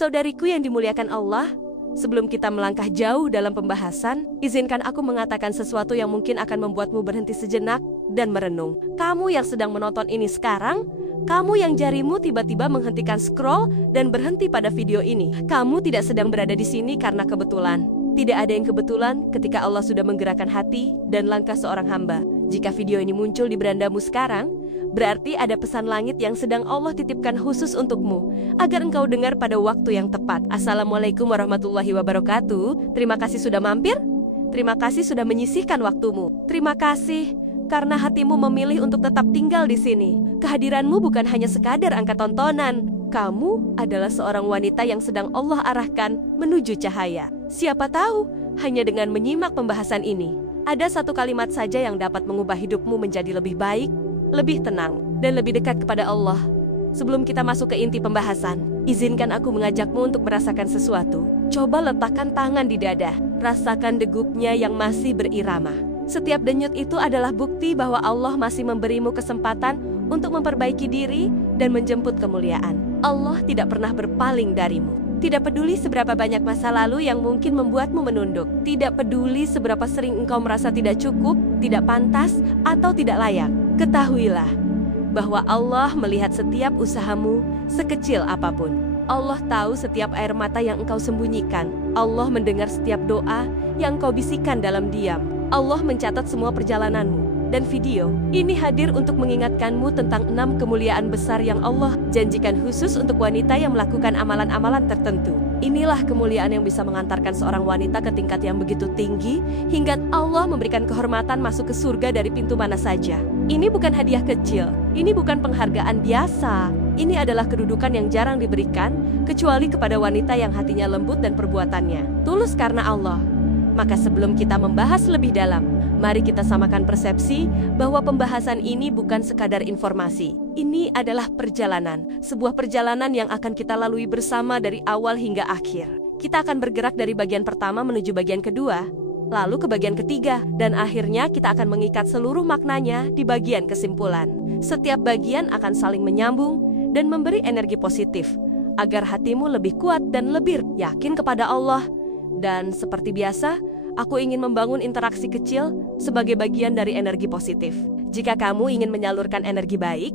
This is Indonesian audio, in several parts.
Saudariku yang dimuliakan Allah, sebelum kita melangkah jauh dalam pembahasan, izinkan aku mengatakan sesuatu yang mungkin akan membuatmu berhenti sejenak dan merenung. Kamu yang sedang menonton ini sekarang, kamu yang jarimu tiba-tiba menghentikan scroll dan berhenti pada video ini. Kamu tidak sedang berada di sini karena kebetulan. Tidak ada yang kebetulan ketika Allah sudah menggerakkan hati dan langkah seorang hamba. Jika video ini muncul di berandamu sekarang, berarti ada pesan langit yang sedang Allah titipkan khusus untukmu, agar engkau dengar pada waktu yang tepat. Assalamualaikum warahmatullahi wabarakatuh. Terima kasih sudah mampir. Terima kasih sudah menyisihkan waktumu. Terima kasih karena hatimu memilih untuk tetap tinggal di sini. Kehadiranmu bukan hanya sekadar angka tontonan. Kamu adalah seorang wanita yang sedang Allah arahkan menuju cahaya. Siapa tahu, hanya dengan menyimak pembahasan ini, ada satu kalimat saja yang dapat mengubah hidupmu menjadi lebih baik, lebih tenang, dan lebih dekat kepada Allah. Sebelum kita masuk ke inti pembahasan, izinkan aku mengajakmu untuk merasakan sesuatu. Coba letakkan tangan di dada, rasakan degupnya yang masih berirama. Setiap denyut itu adalah bukti bahwa Allah masih memberimu kesempatan untuk memperbaiki diri dan menjemput kemuliaan. Allah tidak pernah berpaling darimu. Tidak peduli seberapa banyak masa lalu yang mungkin membuatmu menunduk. Tidak peduli seberapa sering engkau merasa tidak cukup, tidak pantas, atau tidak layak. Ketahuilah bahwa Allah melihat setiap usahamu sekecil apapun. Allah tahu setiap air mata yang engkau sembunyikan. Allah mendengar setiap doa yang engkau bisikan dalam diam. Allah mencatat semua perjalananmu. Dan video ini hadir untuk mengingatkanmu tentang 6 kemuliaan besar yang Allah janjikan khusus untuk wanita yang melakukan amalan-amalan tertentu. Inilah kemuliaan yang bisa mengantarkan seorang wanita ke tingkat yang begitu tinggi hingga Allah memberikan kehormatan masuk ke surga dari pintu mana saja. Ini bukan hadiah kecil, ini bukan penghargaan biasa. Ini adalah kedudukan yang jarang diberikan kecuali kepada wanita yang hatinya lembut dan perbuatannya tulus karena Allah. Maka sebelum kita membahas lebih dalam, mari kita samakan persepsi bahwa pembahasan ini bukan sekadar informasi. Ini adalah perjalanan, sebuah perjalanan yang akan kita lalui bersama dari awal hingga akhir. Kita akan bergerak dari bagian pertama menuju bagian kedua, lalu ke bagian ketiga, dan akhirnya kita akan mengikat seluruh maknanya di bagian kesimpulan. Setiap bagian akan saling menyambung dan memberi energi positif, agar hatimu lebih kuat dan lebih yakin kepada Allah. Dan seperti biasa, aku ingin membangun interaksi kecil sebagai bagian dari energi positif. Jika kamu ingin menyalurkan energi baik,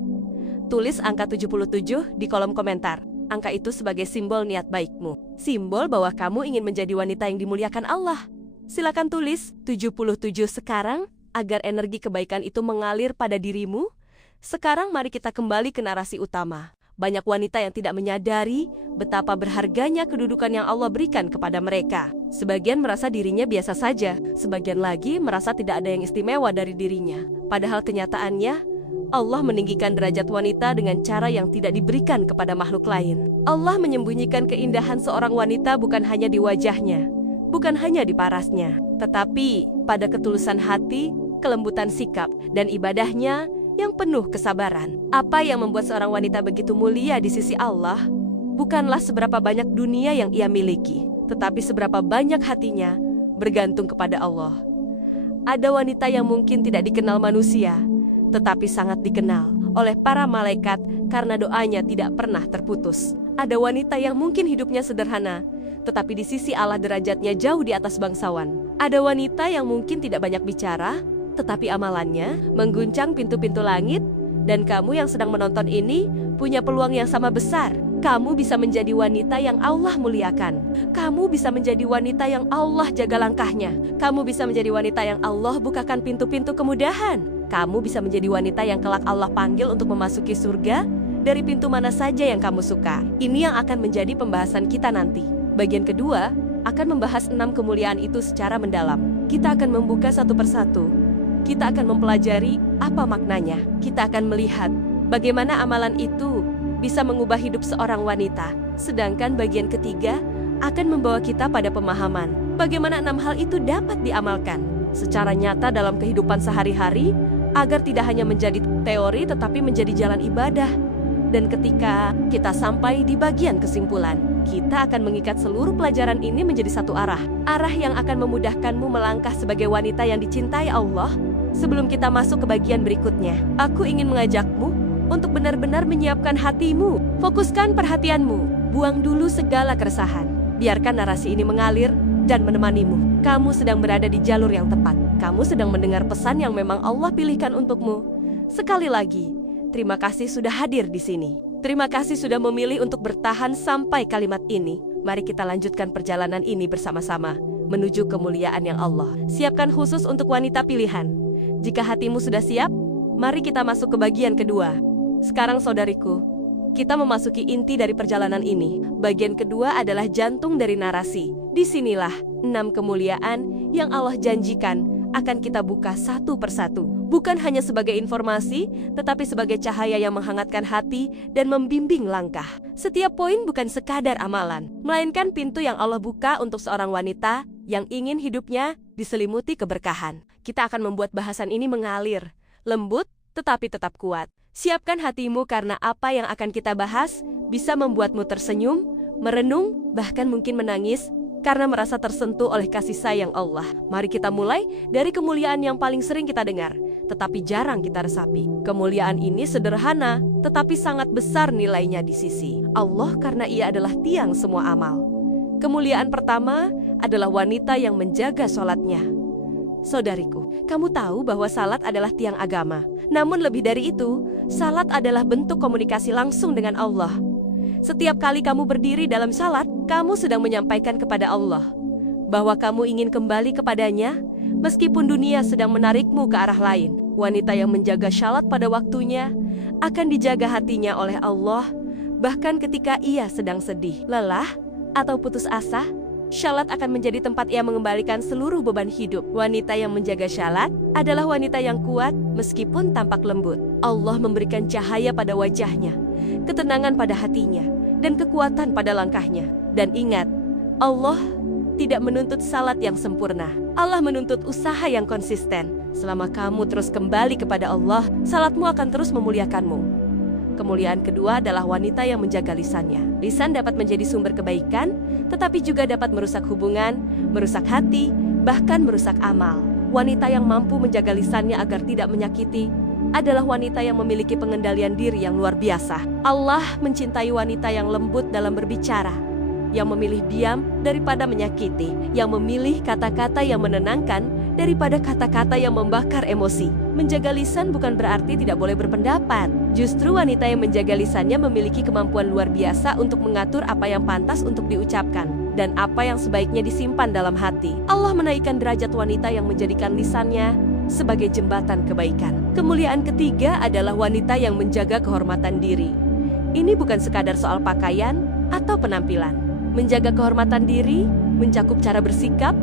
tulis angka 77 di kolom komentar. Angka itu sebagai simbol niat baikmu. Simbol bahwa kamu ingin menjadi wanita yang dimuliakan Allah. Silakan tulis 77 sekarang agar energi kebaikan itu mengalir pada dirimu. Sekarang mari kita kembali ke narasi utama. Banyak wanita yang tidak menyadari betapa berharganya kedudukan yang Allah berikan kepada mereka. Sebagian merasa dirinya biasa saja, sebagian lagi merasa tidak ada yang istimewa dari dirinya. Padahal kenyataannya, Allah meninggikan derajat wanita dengan cara yang tidak diberikan kepada makhluk lain. Allah menyembunyikan keindahan seorang wanita bukan hanya di wajahnya, bukan hanya di parasnya, tetapi pada ketulusan hati, kelembutan sikap, dan ibadahnya yang penuh kesabaran. Apa yang membuat seorang wanita begitu mulia di sisi Allah bukanlah seberapa banyak dunia yang ia miliki, tetapi seberapa banyak hatinya bergantung kepada Allah. Ada wanita yang mungkin tidak dikenal manusia, tetapi sangat dikenal oleh para malaikat karena doanya tidak pernah terputus. Ada wanita yang mungkin hidupnya sederhana, tetapi di sisi Allah derajatnya jauh di atas bangsawan. Ada wanita yang mungkin tidak banyak bicara, tetapi amalannya mengguncang pintu-pintu langit. Dan kamu yang sedang menonton ini punya peluang yang sama besar. Kamu bisa menjadi wanita yang Allah muliakan. Kamu bisa menjadi wanita yang Allah jaga langkahnya. Kamu bisa menjadi wanita yang Allah bukakan pintu-pintu kemudahan. Kamu bisa menjadi wanita yang kelak Allah panggil untuk memasuki surga dari pintu mana saja yang kamu suka. Ini yang akan menjadi pembahasan kita nanti. Bagian kedua akan membahas 6 kemuliaan itu secara mendalam. Kita akan membuka satu persatu. Kita akan mempelajari apa maknanya. Kita akan melihat bagaimana amalan itu bisa mengubah hidup seorang wanita. Sedangkan bagian ketiga akan membawa kita pada pemahaman bagaimana 6 hal itu dapat diamalkan secara nyata dalam kehidupan sehari-hari agar tidak hanya menjadi teori tetapi menjadi jalan ibadah. Dan ketika kita sampai di bagian kesimpulan, kita akan mengikat seluruh pelajaran ini menjadi satu arah. Arah yang akan memudahkanmu melangkah sebagai wanita yang dicintai Allah. Sebelum kita masuk ke bagian berikutnya, aku ingin mengajakmu untuk benar-benar menyiapkan hatimu. Fokuskan perhatianmu, Buang dulu segala keresahan. Biarkan narasi ini mengalir dan menemanimu. Kamu sedang berada di jalur yang tepat. Kamu sedang mendengar pesan yang memang Allah pilihkan untukmu. Sekali lagi, terima kasih sudah hadir di sini. Terima kasih sudah memilih untuk bertahan sampai kalimat ini. Mari kita lanjutkan perjalanan ini bersama-sama menuju kemuliaan yang Allah siapkan khusus untuk wanita pilihan. Jika hatimu sudah siap, mari kita masuk ke bagian kedua. Sekarang saudariku, kita memasuki inti dari perjalanan ini. Bagian kedua adalah jantung dari narasi. Disinilah 6 kemuliaan yang Allah janjikan akan kita buka satu persatu. Bukan hanya sebagai informasi, tetapi sebagai cahaya yang menghangatkan hati dan membimbing langkah. Setiap poin bukan sekadar amalan, melainkan pintu yang Allah buka untuk seorang wanita yang ingin hidupnya diselimuti keberkahan. Kita akan membuat bahasan ini mengalir, lembut, tetapi tetap kuat. Siapkan hatimu karena apa yang akan kita bahas bisa membuatmu tersenyum, merenung, bahkan mungkin menangis karena merasa tersentuh oleh kasih sayang Allah. Mari kita mulai dari kemuliaan yang paling sering kita dengar, tetapi jarang kita resapi. Kemuliaan ini sederhana, tetapi sangat besar nilainya di sisi Allah karena Ia adalah tiang semua amal. Kemuliaan pertama adalah wanita yang menjaga sholatnya. Saudariku, kamu tahu bahwa salat adalah tiang agama. Namun lebih dari itu, salat adalah bentuk komunikasi langsung dengan Allah. Setiap kali kamu berdiri dalam salat, kamu sedang menyampaikan kepada Allah bahwa kamu ingin kembali kepadanya, meskipun dunia sedang menarikmu ke arah lain. Wanita yang menjaga salat pada waktunya akan dijaga hatinya oleh Allah, bahkan ketika ia sedang sedih, lelah, atau putus asa. Salat akan menjadi tempat ia mengembalikan seluruh beban hidup. Wanita yang menjaga salat adalah wanita yang kuat meskipun tampak lembut. Allah memberikan cahaya pada wajahnya, ketenangan pada hatinya, dan kekuatan pada langkahnya. Dan ingat, Allah tidak menuntut salat yang sempurna. Allah menuntut usaha yang konsisten. Selama kamu terus kembali kepada Allah, salatmu akan terus memuliakanmu. Kemuliaan kedua adalah wanita yang menjaga lisannya. Lisan dapat menjadi sumber kebaikan, tetapi juga dapat merusak hubungan, merusak hati, bahkan merusak amal. Wanita yang mampu menjaga lisannya agar tidak menyakiti adalah wanita yang memiliki pengendalian diri yang luar biasa. Allah mencintai wanita yang lembut dalam berbicara, yang memilih diam daripada menyakiti, yang memilih kata-kata yang menenangkan daripada kata-kata yang membakar emosi. Menjaga lisan bukan berarti tidak boleh berpendapat. Justru wanita yang menjaga lisannya memiliki kemampuan luar biasa untuk mengatur apa yang pantas untuk diucapkan dan apa yang sebaiknya disimpan dalam hati. Allah menaikkan derajat wanita yang menjadikan lisannya sebagai jembatan kebaikan. Kemuliaan ketiga adalah wanita yang menjaga kehormatan diri. Ini bukan sekadar soal pakaian atau penampilan. Menjaga kehormatan diri mencakup cara bersikap,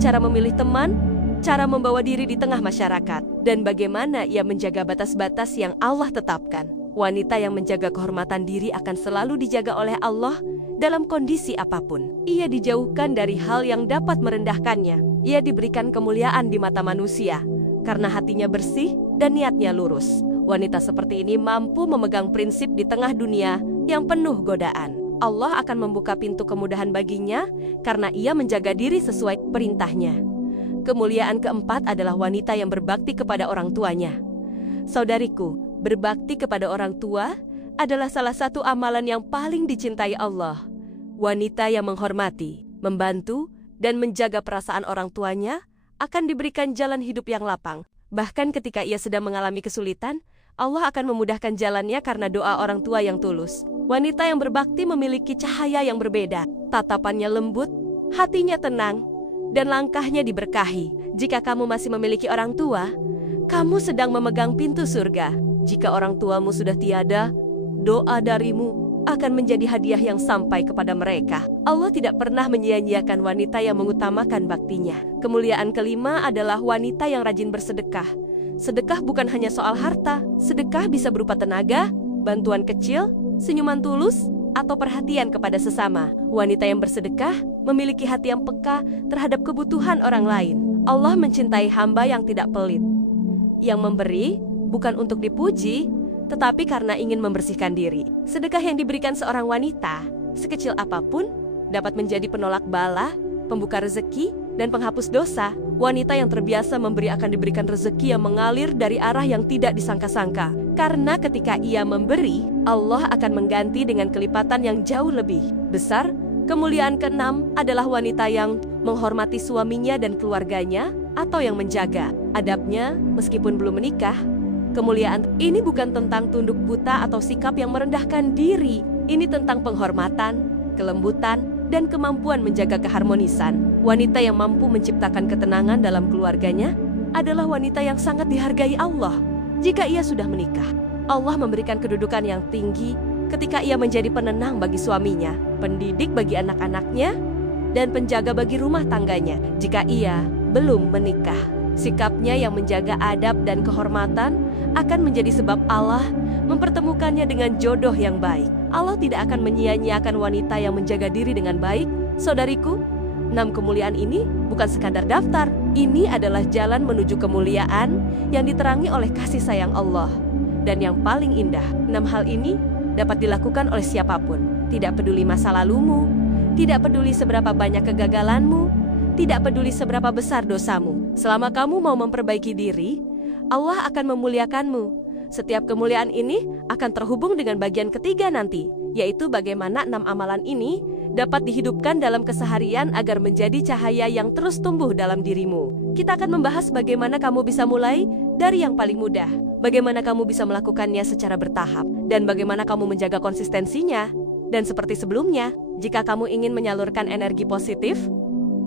cara memilih teman, cara membawa diri di tengah masyarakat, dan bagaimana ia menjaga batas-batas yang Allah tetapkan. Wanita yang menjaga kehormatan diri akan selalu dijaga oleh Allah dalam kondisi apapun. Ia dijauhkan dari hal yang dapat merendahkannya. Ia diberikan kemuliaan di mata manusia karena hatinya bersih dan niatnya lurus. Wanita seperti ini mampu memegang prinsip di tengah dunia yang penuh godaan. Allah akan membuka pintu kemudahan baginya karena ia menjaga diri sesuai perintahnya. Kemuliaan keempat adalah wanita yang berbakti kepada orang tuanya. Saudariku, berbakti kepada orang tua adalah salah satu amalan yang paling dicintai Allah. Wanita yang menghormati, membantu, dan menjaga perasaan orang tuanya akan diberikan jalan hidup yang lapang. Bahkan ketika ia sedang mengalami kesulitan, Allah akan memudahkan jalannya karena doa orang tua yang tulus. Wanita yang berbakti memiliki cahaya yang berbeda. Tatapannya lembut, hatinya tenang, dan langkahnya diberkahi. Jika kamu masih memiliki orang tua, kamu sedang memegang pintu surga. Jika orang tuamu sudah tiada, doa darimu akan menjadi hadiah yang sampai kepada mereka. Allah tidak pernah menyia-nyiakan wanita yang mengutamakan baktinya. Kemuliaan kelima adalah wanita yang rajin bersedekah. Sedekah bukan hanya soal harta. Sedekah bisa berupa tenaga, bantuan kecil, senyuman tulus, atau perhatian kepada sesama. Wanita yang bersedekah memiliki hati yang peka terhadap kebutuhan orang lain. Allah mencintai hamba yang tidak pelit, yang memberi bukan untuk dipuji, tetapi karena ingin membersihkan diri. Sedekah yang diberikan seorang wanita, sekecil apapun, dapat menjadi penolak bala, pembuka rezeki, dan penghapus dosa. Wanita yang terbiasa memberi akan diberikan rezeki yang mengalir dari arah yang tidak disangka-sangka. Karena ketika ia memberi, Allah akan mengganti dengan kelipatan yang jauh lebih besar. Kemuliaan keenam adalah wanita yang menghormati suaminya dan keluarganya atau yang menjaga adabnya meskipun belum menikah. Kemuliaan ini bukan tentang tunduk buta atau sikap yang merendahkan diri. Ini tentang penghormatan, kelembutan, dan kemampuan menjaga keharmonisan. Wanita yang mampu menciptakan ketenangan dalam keluarganya adalah wanita yang sangat dihargai Allah. Jika ia sudah menikah, Allah memberikan kedudukan yang tinggi ketika ia menjadi penenang bagi suaminya, pendidik bagi anak-anaknya, dan penjaga bagi rumah tangganya. Jika ia belum menikah, sikapnya yang menjaga adab dan kehormatan akan menjadi sebab Allah mempertemukannya dengan jodoh yang baik. Allah tidak akan menyia-nyiakan wanita yang menjaga diri dengan baik. Saudariku, 6 kemuliaan ini bukan sekadar daftar. Ini adalah jalan menuju kemuliaan yang diterangi oleh kasih sayang Allah. Dan yang paling indah, 6 hal ini dapat dilakukan oleh siapapun. Tidak peduli masa lalumu, tidak peduli seberapa banyak kegagalanmu, tidak peduli seberapa besar dosamu. Selama kamu mau memperbaiki diri, Allah akan memuliakanmu. Setiap kemuliaan ini akan terhubung dengan bagian ketiga nanti, yaitu bagaimana 6 amalan ini dapat dihidupkan dalam keseharian agar menjadi cahaya yang terus tumbuh dalam dirimu. Kita akan membahas bagaimana kamu bisa mulai dari yang paling mudah, bagaimana kamu bisa melakukannya secara bertahap, dan bagaimana kamu menjaga konsistensinya. Dan seperti sebelumnya, jika kamu ingin menyalurkan energi positif,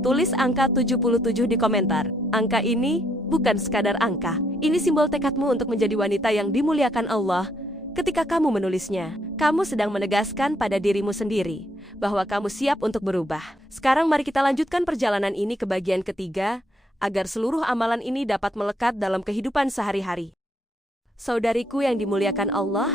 tulis angka 77 di komentar. Angka ini bukan sekadar angka. Ini simbol tekadmu untuk menjadi wanita yang dimuliakan Allah. Ketika kamu menulisnya, kamu sedang menegaskan pada dirimu sendiri bahwa kamu siap untuk berubah. Sekarang mari kita lanjutkan perjalanan ini ke bagian ketiga, agar seluruh amalan ini dapat melekat dalam kehidupan sehari-hari. Saudariku yang dimuliakan Allah,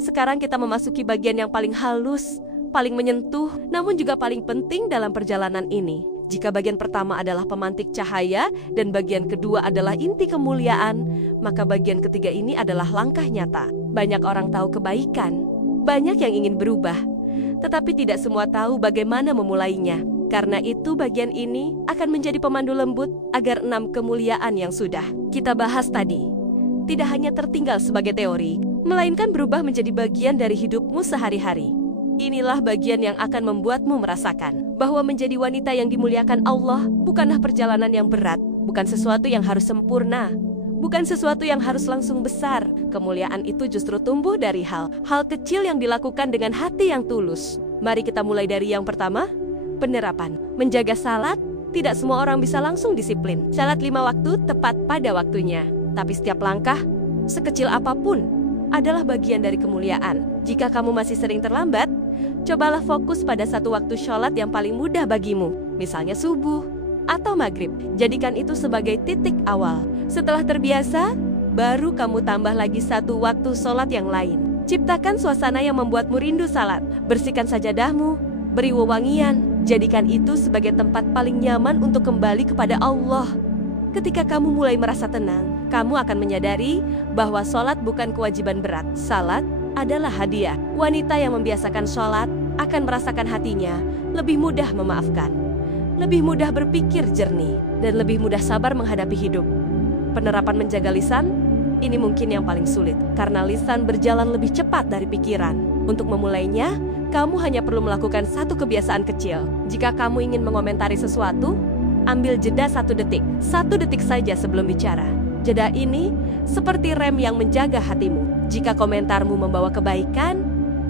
sekarang kita memasuki bagian yang paling halus, paling menyentuh, namun juga paling penting dalam perjalanan ini. Jika bagian pertama adalah pemantik cahaya dan bagian kedua adalah inti kemuliaan, maka bagian ketiga ini adalah langkah nyata. Banyak orang tahu kebaikan, banyak yang ingin berubah, tetapi tidak semua tahu bagaimana memulainya. Karena itu bagian ini akan menjadi pemandu lembut agar 6 kemuliaan yang sudah kita bahas tadi tidak hanya tertinggal sebagai teori, melainkan berubah menjadi bagian dari hidupmu sehari-hari. Inilah bagian yang akan membuatmu merasakan bahwa menjadi wanita yang dimuliakan Allah bukanlah perjalanan yang berat, bukan sesuatu yang harus sempurna, bukan sesuatu yang harus langsung besar. Kemuliaan itu justru tumbuh dari hal kecil yang dilakukan dengan hati yang tulus. Mari kita mulai dari yang pertama, penerapan. Menjaga salat, tidak semua orang bisa langsung disiplin. Salat 5 waktu tepat pada waktunya, tapi setiap langkah, sekecil apapun, adalah bagian dari kemuliaan. Jika kamu masih sering terlambat, cobalah fokus pada satu waktu sholat yang paling mudah bagimu, misalnya subuh atau maghrib. Jadikan itu sebagai titik awal. Setelah terbiasa, baru kamu tambah lagi satu waktu sholat yang lain. Ciptakan suasana yang membuatmu rindu salat. Bersihkan sajadahmu, beri wewangian. Jadikan itu sebagai tempat paling nyaman untuk kembali kepada Allah. Ketika kamu mulai merasa tenang, kamu akan menyadari bahwa sholat bukan kewajiban berat. Salat adalah hadiah. Wanita yang membiasakan sholat akan merasakan hatinya lebih mudah memaafkan, lebih mudah berpikir jernih, dan lebih mudah sabar menghadapi hidup. Penerapan menjaga lisan, ini mungkin yang paling sulit, karena lisan berjalan lebih cepat dari pikiran. Untuk memulainya, kamu hanya perlu melakukan satu kebiasaan kecil. Jika kamu ingin mengomentari sesuatu, ambil jeda 1 detik. 1 detik saja sebelum bicara. Jeda ini seperti rem yang menjaga hatimu. Jika komentarmu membawa kebaikan,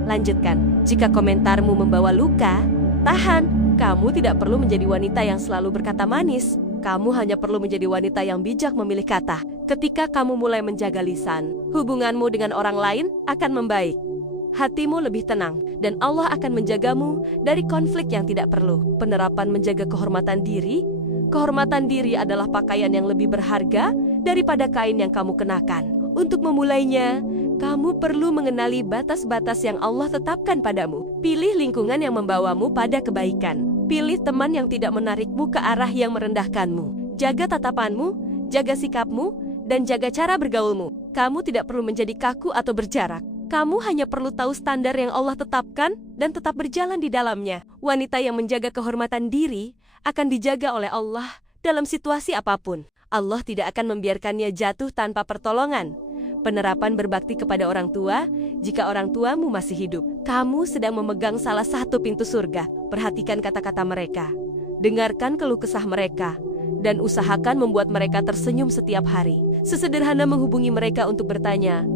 lanjutkan. Jika komentarmu membawa luka, tahan. Kamu tidak perlu menjadi wanita yang selalu berkata manis. Kamu hanya perlu menjadi wanita yang bijak memilih kata. Ketika kamu mulai menjaga lisan, hubunganmu dengan orang lain akan membaik. Hatimu lebih tenang, dan Allah akan menjagamu dari konflik yang tidak perlu. Penerapan menjaga kehormatan diri. Kehormatan diri adalah pakaian yang lebih berharga daripada kain yang kamu kenakan. Untuk memulainya, kamu perlu mengenali batas-batas yang Allah tetapkan padamu. Pilih lingkungan yang membawamu pada kebaikan. Pilih teman yang tidak menarikmu ke arah yang merendahkanmu. Jaga tatapanmu, jaga sikapmu, dan jaga cara bergaulmu. Kamu tidak perlu menjadi kaku atau berjarak. Kamu hanya perlu tahu standar yang Allah tetapkan dan tetap berjalan di dalamnya. Wanita yang menjaga kehormatan diri akan dijaga oleh Allah dalam situasi apapun. Allah tidak akan membiarkannya jatuh tanpa pertolongan. Penerapan berbakti kepada orang tua, jika orang tuamu masih hidup. Kamu sedang memegang salah satu pintu surga. Perhatikan kata-kata mereka. Dengarkan keluh kesah mereka. Dan usahakan membuat mereka tersenyum setiap hari. Sesederhana menghubungi mereka untuk bertanya,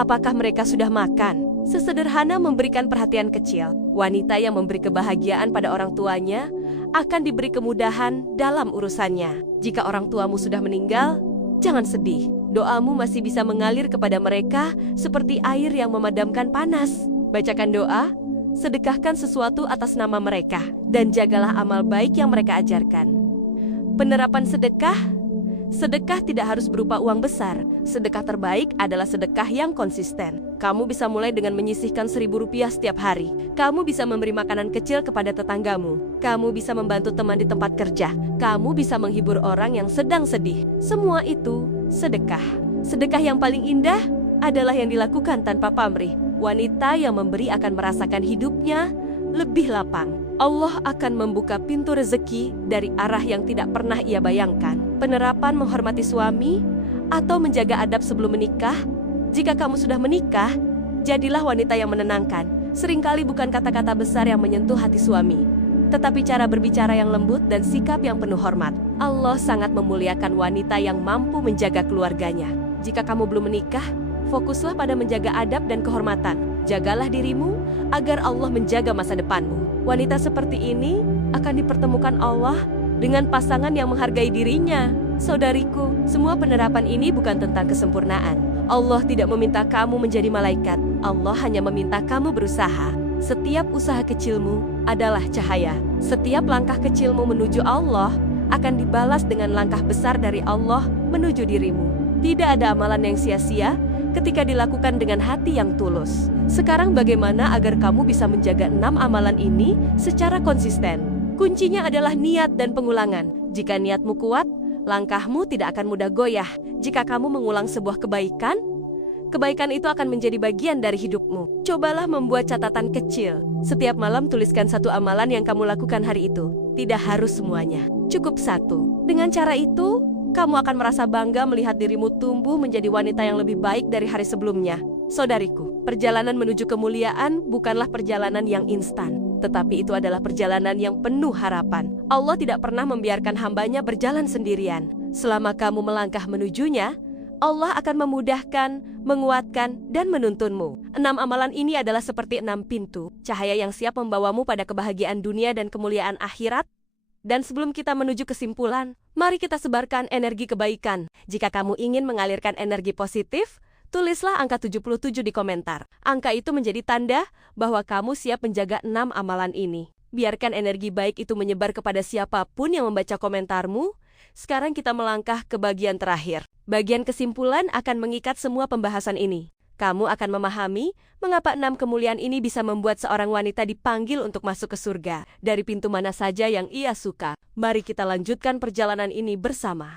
apakah mereka sudah makan? Sesederhana memberikan perhatian kecil. Wanita yang memberi kebahagiaan pada orang tuanya akan diberi kemudahan dalam urusannya. Jika orang tuamu sudah meninggal, jangan sedih. Doamu masih bisa mengalir kepada mereka seperti air yang memadamkan panas. Bacakan doa, sedekahkan sesuatu atas nama mereka, dan jagalah amal baik yang mereka ajarkan. Penerapan sedekah. Sedekah tidak harus berupa uang besar. Sedekah terbaik adalah sedekah yang konsisten. Kamu bisa mulai dengan menyisihkan Rp1.000 setiap hari. Kamu bisa memberi makanan kecil kepada tetanggamu. Kamu bisa membantu teman di tempat kerja. Kamu bisa menghibur orang yang sedang sedih. Semua itu sedekah. Sedekah yang paling indah adalah yang dilakukan tanpa pamrih. Wanita yang memberi akan merasakan hidupnya lebih lapang. Allah akan membuka pintu rezeki dari arah yang tidak pernah ia bayangkan. Penerapan menghormati suami atau menjaga adab sebelum menikah. Jika kamu sudah menikah, jadilah wanita yang menenangkan. Seringkali bukan kata-kata besar yang menyentuh hati suami, tetapi cara berbicara yang lembut dan sikap yang penuh hormat. Allah sangat memuliakan wanita yang mampu menjaga keluarganya. Jika kamu belum menikah, fokuslah pada menjaga adab dan kehormatan. Jagalah dirimu agar Allah menjaga masa depanmu. Wanita seperti ini akan dipertemukan Allah dengan pasangan yang menghargai dirinya. Saudariku, semua penerapan ini bukan tentang kesempurnaan. Allah tidak meminta kamu menjadi malaikat. Allah hanya meminta kamu berusaha. Setiap usaha kecilmu adalah cahaya. Setiap langkah kecilmu menuju Allah akan dibalas dengan langkah besar dari Allah menuju dirimu. Tidak ada amalan yang sia-sia ketika dilakukan dengan hati yang tulus. Sekarang bagaimana agar kamu bisa menjaga 6 amalan ini secara konsisten? Kuncinya adalah niat dan pengulangan. Jika niatmu kuat, langkahmu tidak akan mudah goyah. Jika kamu mengulang sebuah kebaikan, kebaikan itu akan menjadi bagian dari hidupmu. Cobalah membuat catatan kecil. Setiap malam tuliskan 1 amalan yang kamu lakukan hari itu. Tidak harus semuanya, cukup 1. Dengan cara itu, kamu akan merasa bangga melihat dirimu tumbuh menjadi wanita yang lebih baik dari hari sebelumnya. Saudariku, perjalanan menuju kemuliaan bukanlah perjalanan yang instan, tetapi itu adalah perjalanan yang penuh harapan. Allah tidak pernah membiarkan hambanya berjalan sendirian. Selama kamu melangkah menujunya, Allah akan memudahkan, menguatkan, dan menuntunmu. 6 amalan ini adalah seperti 6 pintu, cahaya yang siap membawamu pada kebahagiaan dunia dan kemuliaan akhirat. Dan sebelum kita menuju kesimpulan, mari kita sebarkan energi kebaikan. Jika kamu ingin mengalirkan energi positif, tulislah angka 77 di komentar. Angka itu menjadi tanda bahwa kamu siap menjaga 6 amalan ini. Biarkan energi baik itu menyebar kepada siapapun yang membaca komentarmu. Sekarang kita melangkah ke bagian terakhir. Bagian kesimpulan akan mengikat semua pembahasan ini. Kamu akan memahami mengapa 6 kemuliaan ini bisa membuat seorang wanita dipanggil untuk masuk ke surga dari pintu mana saja yang ia suka. Mari kita lanjutkan perjalanan ini bersama.